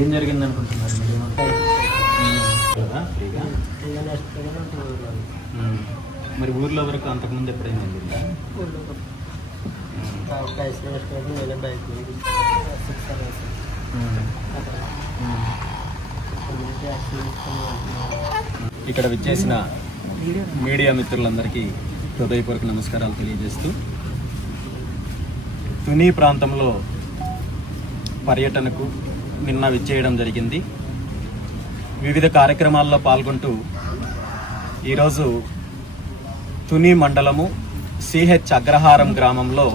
ఏం జరిగింది అనుకుంటున్నారు మరి ఊర్లో వరకు అంతకుముందు ఎప్పుడైనా వెళ్ళిందా? ఇక్కడ విచ్చేసిన మీడియా మిత్రులందరికీ హృదయపూర్వక నమస్కారాలు తెలియజేస్తూ, తుని ప్రాంతంలో పర్యటనకు నిన్న విచ్చేయడం జరిగింది. వివిధ కార్యక్రమాల్లో పాల్గొంటూ ఈరోజు తుని మండలము సిహెచ్ అగ్రహారం గ్రామంలో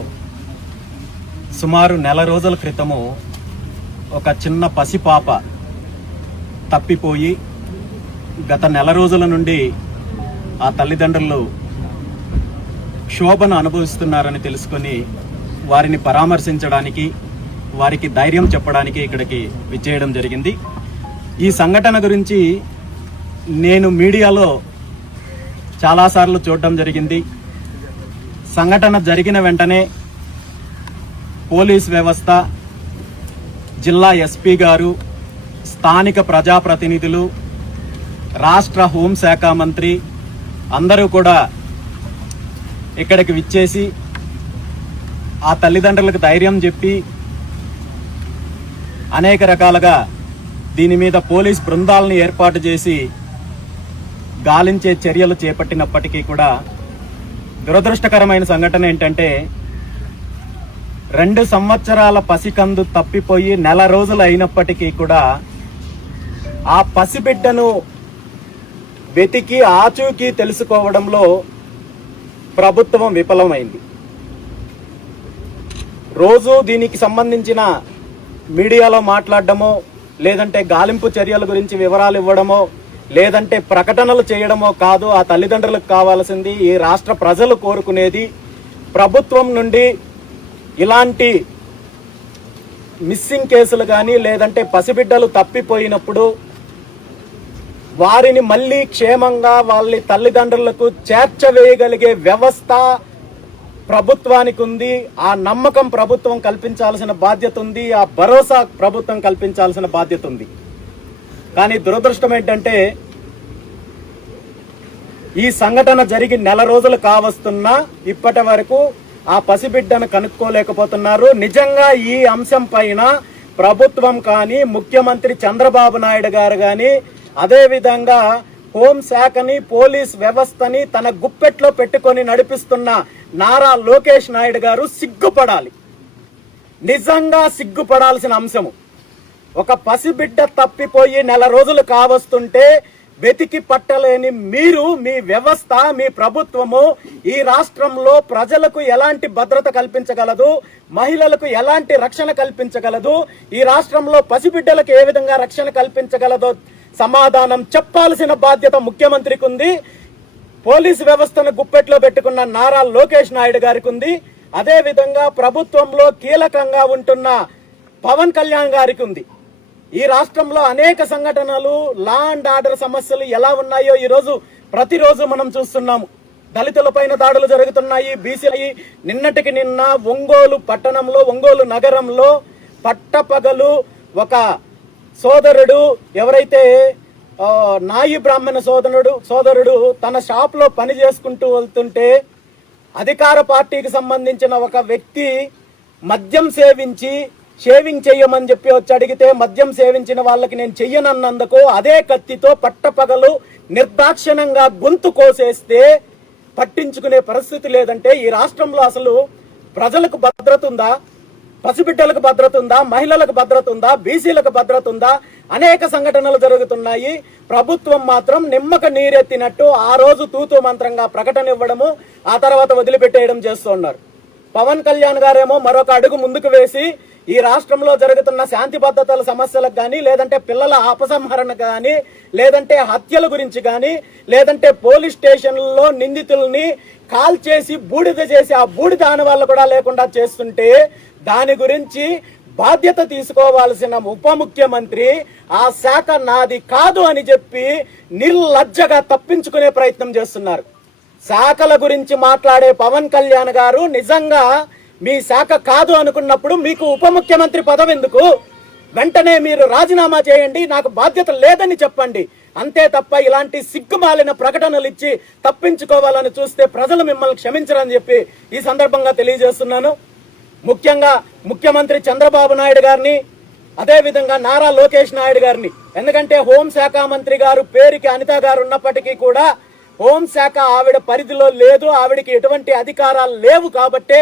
సుమారు నెల రోజుల క్రితము ఒక చిన్న పసిపాప తప్పిపోయి గత నెల రోజుల నుండి ఆ తల్లిదండ్రులు క్షోభను అనుభవిస్తున్నారని తెలుసుకొని వారిని పరామర్శించడానికి, వారికి ధైర్యం చెప్పడానికి ఇక్కడికి విచ్చేయడం జరిగింది. ఈ సంఘటన గురించి నేను మీడియాలో చాలాసార్లు చూడడం జరిగింది. సంఘటన జరిగిన వెంటనే పోలీస్ వ్యవస్థ, జిల్లా ఎస్పీ గారు, స్థానిక ప్రజాప్రతినిధులు, రాష్ట్ర హోంశాఖ మంత్రి అందరూ కూడా ఇక్కడికి విచ్చేసి ఆ తల్లిదండ్రులకు ధైర్యం చెప్పి అనేక రకాలుగా దీని మీద పోలీస్ బృందాలను ఏర్పాటు చేసి గాలించే చర్యలు చేపట్టినప్పటికీ కూడా దురదృష్టకరమైన సంఘటన ఏంటంటే 2 సంవత్సరాల పసికందు తప్పిపోయి నెల రోజులు అయినప్పటికీ కూడా ఆ పసిబిడ్డను వెతికి ఆచూకీ తెలుసుకోవడంలో ప్రభుత్వం విఫలమైంది. రోజు దీనికి సంబంధించిన మీడియాలో మాట్లాడడమో, లేదంటే గాలింపు చర్యల గురించి వివరాలు ఇవ్వడమో, లేదంటే ప్రకటనలు చేయడమో కాదు ఆ తల్లిదండ్రులకు కావాల్సింది. ఈ రాష్ట్ర ప్రజలు కోరుకునేది ప్రభుత్వం నుండి ఇలాంటి మిస్సింగ్ కేసులు కానీ, లేదంటే పసిబిడ్డలు తప్పిపోయినప్పుడు వారిని మళ్ళీ క్షేమంగా వాళ్ళ తల్లిదండ్రులకు చేర్చవేయగలిగే వ్యవస్థ ప్రభుత్వానికి ఉంది. ఆ నమ్మకం ప్రభుత్వం కల్పించాల్సిన బాధ్యత ఉంది. ఆ భరోసా ప్రభుత్వం కల్పించాల్సిన బాధ్యత ఉంది. కానీ దురదృష్టం ఏంటంటే ఈ సంఘటన జరిగి నెల రోజులు కావస్తున్నా ఇప్పటి వరకు ఆ పసిబిడ్డను కనుక్కోలేకపోతున్నారు. నిజంగా ఈ అంశం పైన ప్రభుత్వం కానీ, ముఖ్యమంత్రి చంద్రబాబు నాయుడు గారు కానీ, అదేవిధంగా హోంశాఖని, పోలీస్ వ్యవస్థని తన గుప్పెట్లో పెట్టుకొని నడిపిస్తున్న నారా లోకేష్ నాయుడు గారు సిగ్గుపడాలి. నిజంగా సిగ్గుపడాల్సిన అంశము. ఒక పసిబిడ్డ తప్పిపోయి నెల రోజులు కావస్తుంటే వెతికి పట్టలేని మీరు, మీ వ్యవస్థ, మీ ప్రభుత్వము ఈ రాష్ట్రంలో ప్రజలకు ఎలాంటి భద్రత కల్పించగలదు, మహిళలకు ఎలాంటి రక్షణ కల్పించగలదు, ఈ రాష్ట్రంలో పసిబిడ్డలకు ఏ విధంగా రక్షణ కల్పించగలదో సమాధానం చెప్పాల్సిన బాధ్యత ముఖ్యమంత్రికి ఉంది. పోలీసు వ్యవస్థను గుప్పెట్లో పెట్టుకున్న నారా లోకేష్ నాయుడు గారికి ఉంది. అదేవిధంగా ప్రభుత్వంలో కీలకంగా ఉంటున్న పవన్ కళ్యాణ్ గారికి ఉంది. ఈ రాష్ట్రంలో అనేక సంఘటనలు, లా అండ్ ఆర్డర్ సమస్యలు ఎలా ఉన్నాయో ఈరోజు ప్రతిరోజు మనం చూస్తున్నాము. దళితులపైన దాడులు జరుగుతున్నాయి. బీసీ నిన్నటికి నిన్న ఒంగోలు పట్టణంలో, ఒంగోలు నగరంలో పట్టపగలు ఒక సోదరుడు, ఎవరైతే నాయి బ్రాహ్మణ సోదరుడు తన షాప్ లో పని చేసుకుంటూ వెళ్తుంటే అధికార పార్టీకి సంబంధించిన ఒక వ్యక్తి మద్యం సేవించి షేవింగ్ చెయ్యమని చెప్పి వచ్చి అడిగితే మద్యం సేవించిన వాళ్ళకి నేను చెయ్యనన్నందుకు అదే కత్తితో పట్టపగలు నిర్దాక్షిణంగా గొంతు కోసేస్తే పట్టించుకునే పరిస్థితి లేదంటే ఈ రాష్ట్రంలో అసలు ప్రజలకు భద్రత ఉందా? పసిబిడ్డలకు భద్రత ఉందా? మహిళలకు భద్రత ఉందా? బీసీలకు భద్రత ఉందా? అనేక సంఘటనలు జరుగుతున్నాయి. ప్రభుత్వం మాత్రం నిమ్మక నీరెత్తినట్టు ఆ రోజు తూతూ మంత్రంగా ప్రకటన ఇవ్వడము, ఆ తర్వాత వదిలిపెట్టేయడం చేస్తున్నారు. పవన్ కళ్యాణ్ గారేమో మరొక అడుగు ముందుకు వేసి ఈ రాష్ట్రంలో జరుగుతున్న శాంతి భద్రతల సమస్యలకు కానీ, లేదంటే పిల్లల అపసంహరణ కానీ, లేదంటే హత్యల గురించి కానీ, లేదంటే పోలీస్ స్టేషన్లలో నిందితుల్ని కాల్ చేసి బూడిద చేసి ఆ బూడిద ఆనవాళ్ళు కూడా లేకుండా చేస్తుంటే దాని గురించి బాధ్యత తీసుకోవాల్సిన ఉప ముఖ్యమంత్రి ఆ శాఖ నాది కాదు అని చెప్పి నిర్లజ్జగా తప్పించుకునే ప్రయత్నం చేస్తున్నారు. శాఖల గురించి మాట్లాడే పవన్ కళ్యాణ్ గారు నిజంగా మీ శాఖ కాదు అనుకున్నప్పుడు మీకు ఉప ముఖ్యమంత్రి పదవి ఎందుకు? వెంటనే మీరు రాజీనామా చేయండి, నాకు బాధ్యత లేదని చెప్పండి. అంతే తప్ప ఇలాంటి సిగ్గుమాలిన ప్రకటనలు ఇచ్చి తప్పించుకోవాలని చూస్తే ప్రజలు మిమ్మల్ని క్షమించరని చెప్పి ఈ సందర్భంగా తెలియజేస్తున్నాను. ముఖ్యంగా ముఖ్యమంత్రి చంద్రబాబు నాయుడు గారిని, అదే విధంగా నారా లోకేష్ నాయుడు గారిని, ఎందుకంటే హోంశాఖ మంత్రి గారు పేరుకి అనిత గారు ఉన్నప్పటికీ కూడా హోంశాఖ ఆవిడ పరిధిలో లేదు, ఆవిడకి ఎటువంటి అధికారాలు లేవు. కాబట్టే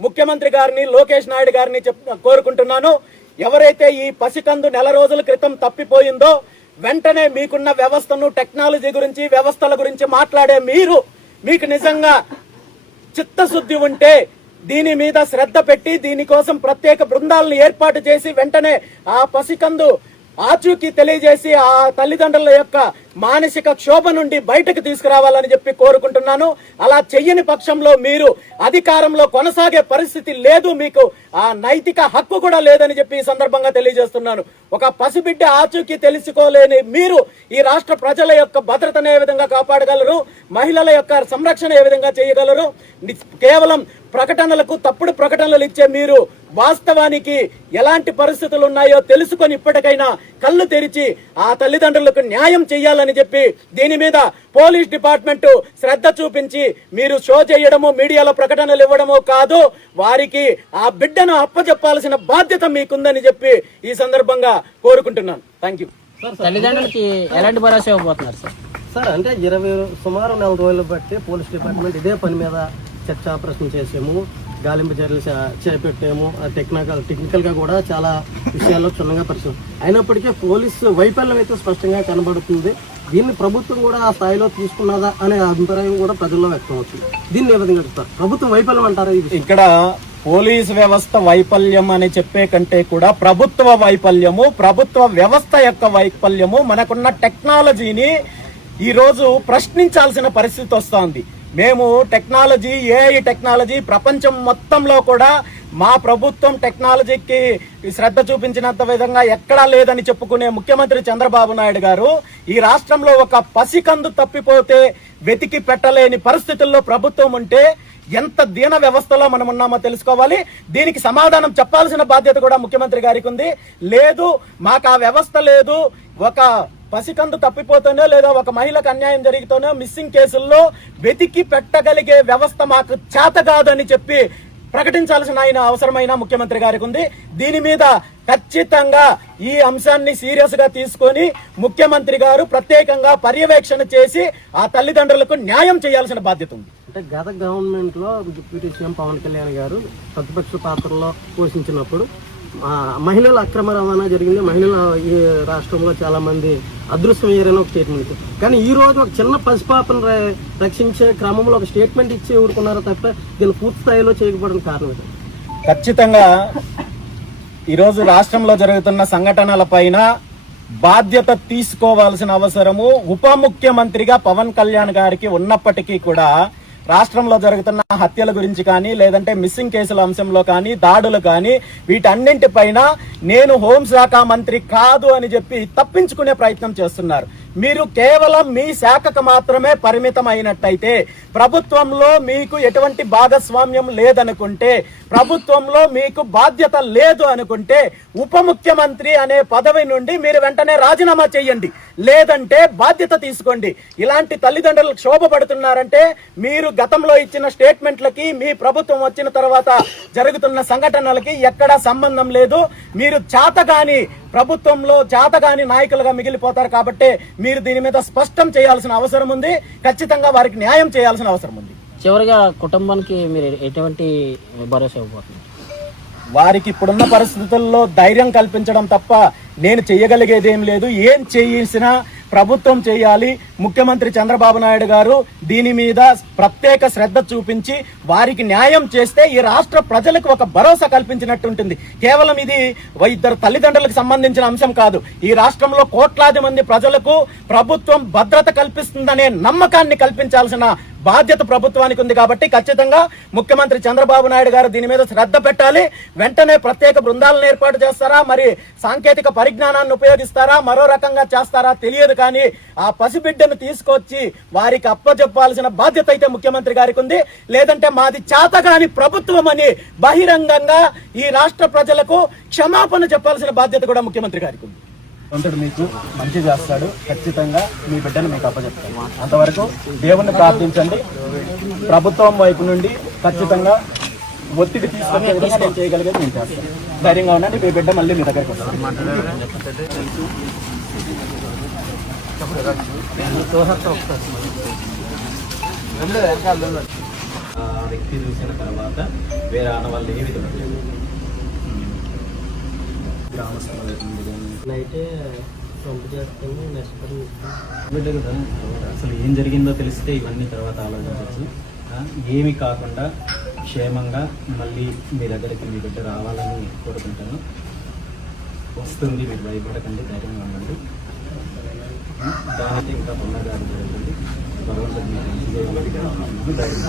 ముఖ్యమంత్రి గారిని, లోకేష్ నాయుడు గారిని కోరుకుంటున్నాను, ఎవరైతే ఈ పసికందు నెల రోజుల క్రితం తప్పిపోయిందో వెంటనే మీకున్న వ్యవస్థను, టెక్నాలజీ గురించి, వ్యవస్థల గురించి మాట్లాడే మీకు నిజంగా చిత్తశుద్ధి ఉంటే దీని మీద శ్రద్ధ పెట్టి దీనికోసం ప్రత్యేక బృందాలను ఏర్పాటు చేసి వెంటనే ఆ పసికందు ఆచూకీ తెలియజేసి ఆ తల్లిదండ్రుల యొక్క మానసిక క్షోభ నుండి బయటకు తీసుకురావాలని చెప్పి కోరుకుంటున్నాను. అలా చెయ్యని పక్షంలో మీరు అధికారంలో కొనసాగే పరిస్థితి లేదు, మీకు ఆ నైతిక హక్కు కూడా లేదని చెప్పి ఈ సందర్భంగా తెలియజేస్తున్నాను. ఒక పసిబిడ్డ ఆచూకీ తెలుసుకోలేని మీరు ఈ రాష్ట్ర ప్రజల యొక్క భద్రతను ఏ విధంగా కాపాడగలరు, మహిళల యొక్క సంరక్షణ ఏ విధంగా చేయగలరు? కేవలం ప్రకటనలకు, తప్పుడు ప్రకటనలు ఇచ్చే మీరు వాస్తవానికి ఎలాంటి పరిస్థితులు ఉన్నాయో తెలుసుకొని ఇప్పటికైనా కళ్ళు తెరిచి ఆ తల్లిదండ్రులకు న్యాయం చేయాలని చెప్పి దీని మీద పోలీస్ డిపార్ట్మెంట్ శ్రద్ధ చూపించి మీరు షో చేయడము, మీడియాలో ప్రకటనలు ఇవ్వడము కాదు, వారికి ఆ బిడ్డను అప్పచెప్పాల్సిన బాధ్యత మీకుందని చెప్పి ఈ సందర్భంగా కోరుకుంటున్నాను. Thank you. తల్లిదండ్రులకి ఎలాంటి భరోసా ఇవ్వబోతున్నారు సార్? అంటే సుమారు 4 రోజులు బట్టి పోలీస్ డిపార్ట్మెంట్ ఇదే పని మీద చర్చ ఆపరేషన్ చేసాము, గాలింపు చర్యలు చేపట్టాము. టెక్నికల్గా కూడా చాలా విషయాల్లో క్షుణ్ణంగా పరిశీలన అయినప్పటికీ పోలీసు వైఫల్యం అయితే స్పష్టంగా కనబడుతుంది. దీన్ని ప్రభుత్వం కూడా ఆ స్థాయిలో తీసుకున్నదా అనే అభిప్రాయం కూడా ప్రజల్లో వ్యక్తం అవుతుంది. దీన్ని ఏ విధంగా చెప్తారు? ప్రభుత్వం వైఫల్యం అంటారా? ఇక్కడ పోలీసు వ్యవస్థ వైఫల్యం అని చెప్పే కంటే కూడా ప్రభుత్వ వైఫల్యము, ప్రభుత్వ వ్యవస్థ యొక్క వైఫల్యము, మనకున్న టెక్నాలజీని ఈ రోజు ప్రశ్నించాల్సిన పరిస్థితి వస్తోంది. మేము టెక్నాలజీ, ఏఐ టెక్నాలజీ ప్రపంచం మొత్తంలో కూడా మా ప్రభుత్వం టెక్నాలజీకి శ్రద్ధ చూపించినంత విధంగా ఎక్కడా లేదని చెప్పుకునే ముఖ్యమంత్రి చంద్రబాబు నాయుడు గారు ఈ రాష్ట్రంలో ఒక పసికందు తప్పిపోతే వెతికి పెట్టలేని పరిస్థితుల్లో ప్రభుత్వం ఉంటే ఎంత దీన వ్యవస్థలో మనం ఉన్నామో తెలుసుకోవాలి. దీనికి సమాధానం చెప్పాల్సిన బాధ్యత కూడా ముఖ్యమంత్రి గారికి ఉంది. లేదు, మాకు ఆ వ్యవస్థ లేదు, ఒక పసికందు తప్పిపోతేనో లేదా ఒక మహిళకు అన్యాయం జరిగితేనో మిస్సింగ్ కేసుల్లో వెతికి పెట్టగలిగే వ్యవస్థ మాకు చేత కాదని చెప్పి ప్రకటించాల్సిన అవసరమైన ముఖ్యమంత్రి గారికి ఉంది. దీని మీద ఖచ్చితంగా ఈ అంశాన్ని సీరియస్ గా తీసుకొని ముఖ్యమంత్రి గారు ప్రత్యేకంగా పర్యవేక్షణ చేసి ఆ తల్లిదండ్రులకు న్యాయం చేయాల్సిన బాధ్యత ఉంది. అంటే గత గవర్నమెంట్ లో డిప్యూటీ సీఎం పవన్ కళ్యాణ్ గారు ప్రతిపక్ష పాత్రలో పోషించినప్పుడు మహిళల అక్రమ రవాణా జరిగింది, మహిళల ఈ రాష్ట్రంలో చాలా మంది అదృశ్యమయ్యారని ఒక స్టేట్మెంట్. కానీ ఈ రోజు ఒక చిన్న పసిపాపను రక్షించే క్రమంలో ఒక స్టేట్మెంట్ ఇచ్చి ఊరుకున్నారో తప్ప దీన్ని పూర్తి స్థాయిలో చేయకపోవడం కారణం ఇది. ఖచ్చితంగా ఈరోజు రాష్ట్రంలో జరుగుతున్న సంఘటనల పైన బాధ్యత తీసుకోవాల్సిన అవసరము ఉప ముఖ్యమంత్రిగా పవన్ కళ్యాణ్ గారికి ఉన్నప్పటికీ కూడా రాష్ట్రంలో జరుగుతున్న హత్యల గురించి కానీ, లేదంటే మిస్సింగ్ కేసుల అంశంలో కానీ, దాడులు కానీ, వీటన్నింటిపైన నేను హోంశాఖ మంత్రి కాదు అని చెప్పి తప్పించుకునే ప్రయత్నం చేస్తున్నారు. మీరు కేవలం మీ శాఖకు మాత్రమే పరిమితం అయినట్టయితే, ప్రభుత్వంలో మీకు ఎటువంటి భాగస్వామ్యం లేదనుకుంటే, ప్రభుత్వంలో మీకు బాధ్యత లేదు అనుకుంటే ఉప ముఖ్యమంత్రి అనే పదవి నుండి మీరు వెంటనే రాజీనామా చేయండి, లేదంటే బాధ్యత తీసుకోండి. ఇలాంటి తల్లిదండ్రులు క్షోభపడుతున్నారంటే మీరు గతంలో ఇచ్చిన స్టేట్మెంట్లకి మీ ప్రభుత్వం వచ్చిన తర్వాత జరుగుతున్న సంఘటనలకి ఎక్కడా సంబంధం లేదు. మీరు చేతగాని ప్రభుత్వంలో చేతగాని నాయకులుగా మిగిలిపోతారు. కాబట్టి మీరు దీని మీద స్పష్టం చేయాల్సిన అవసరం ఉంది. ఖచ్చితంగా వారికి న్యాయం చేయాల్సిన అవసరం ఉంది. చివరిగా కుటుంబానికి మీరు ఎటువంటి భరోసా ఇవ్వబోతున్నారు? వారికి ఇప్పుడున్న పరిస్థితుల్లో ధైర్యం కల్పించడం తప్ప నేను చేయగలిగేది ఏం లేదు. ఏం చేయాల్సినా ప్రభుత్వం చేయాలి. ముఖ్యమంత్రి చంద్రబాబు నాయుడు గారు దీని మీద ప్రత్యేక శ్రద్ధ చూపించి వారికి న్యాయం చేస్తే ఈ రాష్ట్ర ప్రజలకు ఒక భరోసా కల్పించినట్టు ఉంటుంది. కేవలం ఇది ఇద్దరు తల్లిదండ్రులకు సంబంధించిన అంశం కాదు. ఈ రాష్ట్రంలో కోట్లాది మంది ప్రజలకు ప్రభుత్వం భద్రత కల్పిస్తుందనే నమ్మకాన్ని కల్పించాల్సిన బాధ్యత ప్రభుత్వానికి ఉంది. కాబట్టి ఖచ్చితంగా ముఖ్యమంత్రి చంద్రబాబు నాయుడు గారు దీని మీద శ్రద్ధ పెట్టాలి. వెంటనే ప్రత్యేక బృందాలను ఏర్పాటు చేస్తారా, మరి సాంకేతిక పరిజ్ఞానాన్ని ఉపయోగిస్తారా, మరో రకంగా చేస్తారా తెలియదు. కానీ ఆ పసిబిడ్డను బిడ్డను తీసుకొచ్చి వారికి అప్పచెప్పాల్సిన బాధ్యత అయితే ముఖ్యమంత్రి గారికి ఉంది. లేదంటే మాది చేతగాని ప్రభుత్వం అని బహిరంగంగా ఈ రాష్ట్ర ప్రజలకు క్షమాపణ చెప్పాల్సిన బాధ్యత కూడా ముఖ్యమంత్రి గారికి ఉంది. అంతటి మీకు మంచి చేస్తాడు, ఖచ్చితంగా మీ బిడ్డను మీకు అప్పచెప్తాను. అంతవరకు దేవుణ్ణి ప్రార్థించండి. ప్రభుత్వం వైపు నుండి ఖచ్చితంగా ఒత్తిడి తీసుకునే విధంగా నేను చేయగలిగేది నేను చేస్తాను. ధైర్యంగా ఉండండి, మీ బిడ్డ మళ్ళీ మీ దగ్గరికి వస్తాను. వ్యక్తి చూసిన తర్వాత వేరే ఆనవాళ్ళు ఏ విధంగా నైటే పంపు చేస్తాను, నెక్స్ట్ బిడ్డ కదా అసలు ఏం జరిగిందో తెలిస్తే ఇవన్నీ తర్వాత ఆలోచించవచ్చు. ఏమి కాకుండా క్షేమంగా మళ్ళీ మీ దగ్గరికి మీ బిడ్డ రావాలని కోరుకుంటాను. వస్తుంది, మీరు భయపడకండి, ధైర్యంగా ఉండండి. దానికి ఇంకా తొందరగా జరుగుతుంది. భగవంతుడు మీకు ధైర్యం